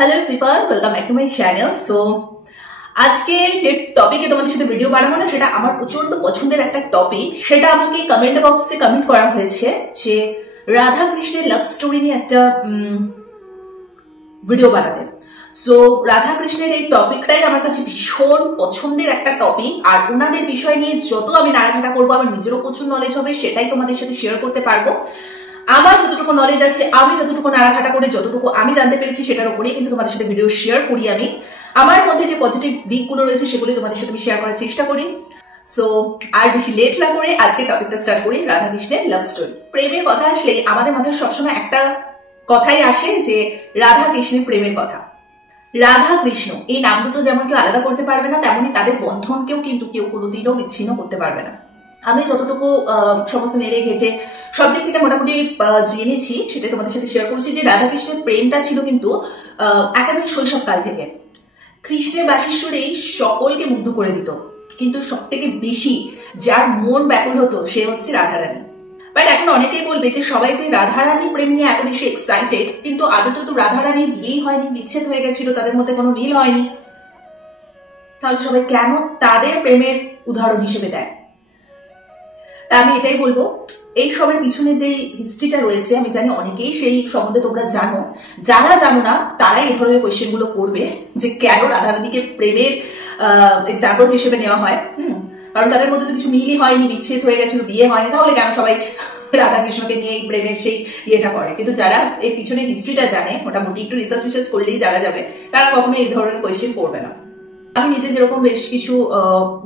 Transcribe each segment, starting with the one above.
Hello everyone, welcome back to my channel. So আজকে যে টপিকে তোমাদের সাথে ভিডিও বানাবো না, সেটা আমার প্রচন্ড পছন্দের একটা টপিক। সেটা আমাকে কমেন্ট বক্সে কমেন্ট করা হয়েছে যে রাধা কৃষ্ণের লাভ স্টোরি নিয়ে একটা ভিডিও বানাতে। সো রাধা কৃষ্ণের এই টপিকটাই আমার কাছে ভীষণ পছন্দের একটা টপিক। আর ওনাদের বিষয় নিয়ে যত আমি নাড়াঘাটা করবো, আমার নিজেরও প্রচুর নলেজ হবে, সেটাই তোমাদের সাথে শেয়ার করতে পারবো। আমার যতটুকু নলেজ আছে, আমি যতটুকু নাড়াঘাটা করে যতটুকু আমি জানতে পেরেছি, সেটার উপরেই কিন্তু তোমাদের সাথে ভিডিও শেয়ার করি আমি। আমার মধ্যে যে পজিটিভ দিকগুলো রয়েছে সেগুলো তোমাদের সাথে আমি শেয়ার করার চেষ্টা করি। সো আর বেশি লেট না করে আজকে টপিকটা স্টার্ট করি, রাধা কৃষ্ণের লাভ স্টোরি। প্রেমের কথা আসলে আমাদের মাথায় সবসময় একটা কথাই আসে যে রাধা কৃষ্ণের প্রেমের কথা। রাধা কৃষ্ণ এই নাম দুটো যেমন কেউ আলাদা করতে পারবে না, তেমনই তাদের বন্ধনকেও কিন্তু কেউ কোনোদিনও বিচ্ছিন্ন করতে পারবে না। আমি যতটুকু সমস্ত নেড়ে ঘেটে সব দিক থেকে মোটামুটি জেনেছি, সেটা তোমাদের সাথে শেয়ার করছি যে রাধা কৃষ্ণের প্রেমটা ছিল কিন্তু একেবারে শৈশবকাল থেকে। কৃষ্ণের বাসিশ্বরেই সকলকে মুগ্ধ করে দিত, কিন্তু সব থেকে বেশি যার মন ব্যাকুল হতো সে হচ্ছে রাধারানী। বাট এখন অনেকেই বলবে যে সবাই যে রাধারানীর প্রেম নিয়ে এত বেশি এক্সাইটেড, কিন্তু আদৌ তো রাধারানীর বিয়েই হয়নি, বিচ্ছেদ হয়ে গেছিল, তাদের মধ্যে কোনো মিল হয়নি। তাহলে সবাই কেন তাদের প্রেমের উদাহরণ হিসেবে দেয়? তা আমি এটাই বলবো, এই সবের পিছনে যে হিস্ট্রিটা রয়েছে, আমি জানি অনেকেই সেই সম্বন্ধে তোমরা জানো। যারা জানো না তারাই এই ধরনের কোয়েশ্চেন গুলো করবে যে কেন রাধারানীকে প্রেমের এক্সাম্পল হিসেবে নেওয়া হয়। কারণ তাদের মধ্যে তো কিছু মিলই হয়নি, বিচ্ছেদ হয়ে গেছিল, বিয়ে হয়নি, তাহলে কেন সবাই রাধা কৃষ্ণকে নিয়ে এই প্রেমের সেই ইয়েটা করে? কিন্তু যারা এই পিছনে হিস্ট্রিটা জানে, মোটামুটি একটু রিসার্চ করলেই জানা যাবে, তারা কখনো এই ধরনের কোয়েশ্চেন করবে না। আমি নিজে যেরকম বেশ কিছু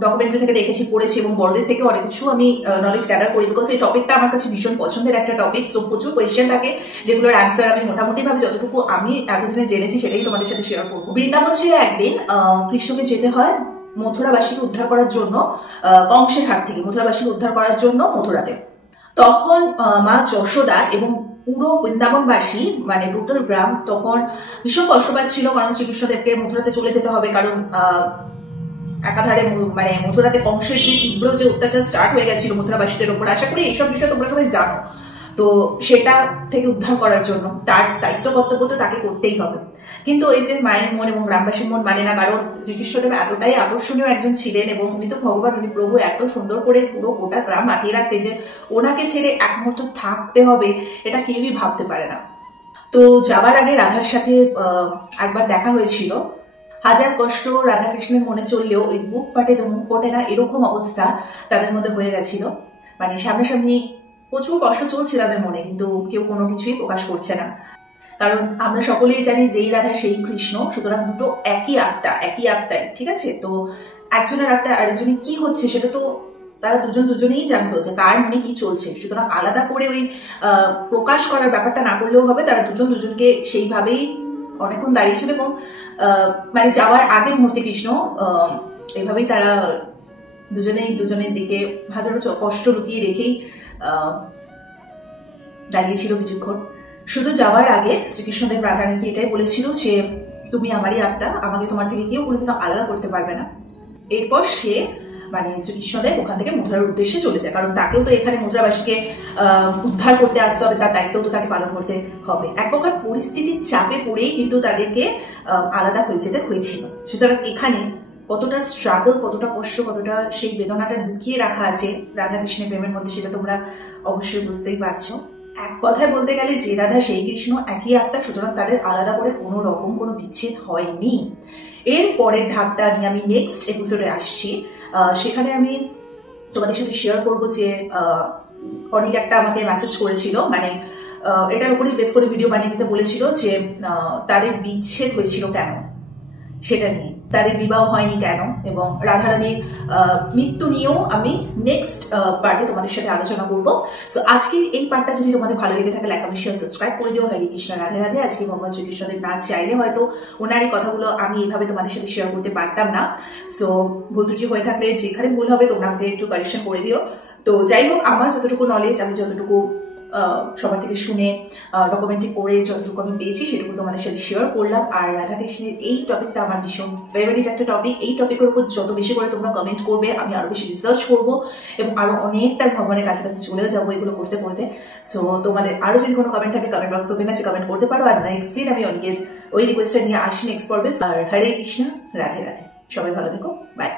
ডকুমেন্টারি থেকে দেখেছি, পড়েছি, এবং বড়দের থেকে অনেক কিছু আমি নলেজ গ্যাদার করি, বিকজ এই টপিকটা আমার কাছে ভীষণ পছন্দের একটা টপিক। সো প্রচুর কোয়েশ্চেন থাকে যেগুলোর অ্যান্সার আমি মোটামুটি ভাবে যতটুকু আমি এতদিনে জেনেছি সেটাই তোমাদের সাথে শেয়ার করবো। বৃন্দাবন ছিল একদিন কৃষ্ণকে যেতে হয় মথুরাবাসীকে উদ্ধার করার জন্য, কংসের হাত থেকে মথুরাবাসীকে উদ্ধার করার জন্য মথুরাতে। তখন মা যশোদা এবং পুরো বৃন্দাবনবাসী, মানে টোটাল গ্রাম, তখন ভীষণ কষ্ট পাচ্ছিল, কারণ শ্রীকৃষ্ণদেবকে মথুরাতে চলে যেতে হবে। কারণ একাধারে মানে মথুরাতে কংসের যে তীব্র যে অত্যাচার স্টার্ট হয়ে গেছিল মথুরাবাসীদের উপর। আশা করি এইসব বিষয় তোমরা সবাই জানো। তো সেটা থেকে উদ্ধার করার জন্য তার দায়িত্ব কর্তব্য তো তাকে করতেই হবে। কিন্তু এই যে মায়ের মন এবং গ্রামবাসীর মন মানে না, কারণ শ্রীকৃষ্ণদেব এতটাই আকর্ষণীয় একজন ছিলেন এবং উনি তো ভগবান, উনি প্রভু, এত সুন্দর করে পুরো গোটা গ্রাম মাতিয়ে রাখতে যে ওনাকে ছেড়ে এক মুহূর্ত থাকতে হবে, এটা কেউই ভাবতে পারে না। তো যাবার আগে রাধার সাথে একবার দেখা হয়েছিল। হাজার কষ্ট রাধাকৃষ্ণের মনে চললেও ওই বুক ফাটে তো মুখ ফোটে না, এরকম অবস্থা তাদের মধ্যে হয়ে গেছিল। মানে সামনাসামনি প্রচুর কষ্ট চলছে তাদের মনে, কিন্তু কেউ কোনো কিছুই প্রকাশ করছে না। কারণ আমরা সকলেই জানি যেই রাধা সেই কৃষ্ণ, সুতরাং দুটো একই আত্মা, একই আত্মাই, ঠিক আছে? তো একজনের আত্মা আরেকজনের কি হচ্ছে সেটা তো তারা দুজনেই জানতো যে কার মনে কি চলছে। সুতরাং আলাদা করে ওই প্রকাশ করার ব্যাপারটা না করলেও হবে। তারা দুজনকে সেইভাবেই অনেকক্ষণ দাঁড়িয়েছিল এবং মানে যাওয়ার আগের মুহূর্তে কৃষ্ণ এইভাবেই তারা দুজনের দিকে হাজারো কষ্ট লুকিয়ে রেখেই দাঁড়িয়েছিল কিছুক্ষণ। শুধু যাওয়ার আগে শ্রীকৃষ্ণদেব রাধারানীকে এটাই বলেছিল যে তুমি আমারই আত্মা, আমাকে তোমার থেকে কেউ কোনোদিনও আলাদা করতে পারবে না। এরপর সে মানে শ্রীকৃষ্ণদেব ওখান থেকে মথুরার উদ্দেশ্যে চলে যায়, কারণ তাকেও তো এখানে মথুরাবাসীকে উদ্ধার করতে আসতে হবে, তার দায়িত্ব তো তাকে পালন করতে হবে। এক প্রকার পরিস্থিতির চাপে পড়েই কিন্তু তাদেরকে আলাদা হয়ে যেতে হয়েছিল। সুতরাং এখানে কতটা স্ট্রাগল, কতটা কষ্ট, কতটা সেই বেদনাটা লুকিয়ে রাখা আছে রাধা কৃষ্ণের প্রেমের মধ্যে, সেটা তোমরা অবশ্যই বুঝতেই পারছো। এক কথায় বলতে গেলে যে রাধা সেই কৃষ্ণ একই আত্মা, সুতরাং তাদের আলাদা করে কোনো রকম কোনো বিচ্ছেদ হয়নি। এর পরের ধাপটা নিয়ে আমি নেক্সট এপিসোডে আসছি। সেখানে আমি তোমাদের সাথে শেয়ার করবো যে অনেক একটা আমাকে মেসেজ করেছিল, মানে এটার উপরে বেশ করে ভিডিও বানিয়ে দিতে বলেছিল যে তাদের বিচ্ছেদ হয়েছিল কেন, সেটা নিয়ে, তাদের বিবাহ হয়নি কেন, এবং রাধারানীর মৃত্যু নিয়েও আমি নেক্সট পার্টে তোমাদের সাথে আলোচনা করবো। সো আজকের এই পার্টটা যদি তোমাদের ভালো লেগে থাকে, লাইক কমেন্ট শেয়ার সাবস্ক্রাইব করে দিও। হরে কৃষ্ণ, রাধে রাধে। আজকে ভগবান শ্রীকৃষ্ণদেব না চাইলে হয়তো ওনার এই কথাগুলো আমি এইভাবে তোমাদের সাথে শেয়ার করতে পারতাম না। সো ভুল ত্রুটি হয়ে থাকলে যেখানে ভুল হবে তোমরা আমাকে একটু কারেকশন করে দিও। তো যাই হোক, আমার যতটুকু নলেজ, আমি যতটুকু সবার থেকে শুনে ডকুমেন্টারি করে যতটুকু আমি পেয়েছি সেটুকু তোমাদের সাথে শেয়ার করলাম। আর রাধাকৃষ্ণের এই টপিকটা আমার ভীষণ ফেভারিট একটা টপিক। এই টপিকের উপর যত বেশি করে তোমরা কমেন্ট করবে, আমি আরো বেশি রিসার্চ করবো এবং আরো অনেকটা ভগবানের কাছাকাছি চলেও যাবো এগুলো করতে করতে। সো তোমাদের আরো যদি কোনো কমেন্ট থাকে, কমেন্ট বক্স ওপেন আছে, কমেন্ট করতে পারো। আর নেক্সট দিন আমি অনেকের ওই রিকোয়েস্টটা নিয়ে আসি নেক্সট পর্বে। আর হরে কৃষ্ণ, রাধে রাধে, সবাই ভালো থেকো, বাই।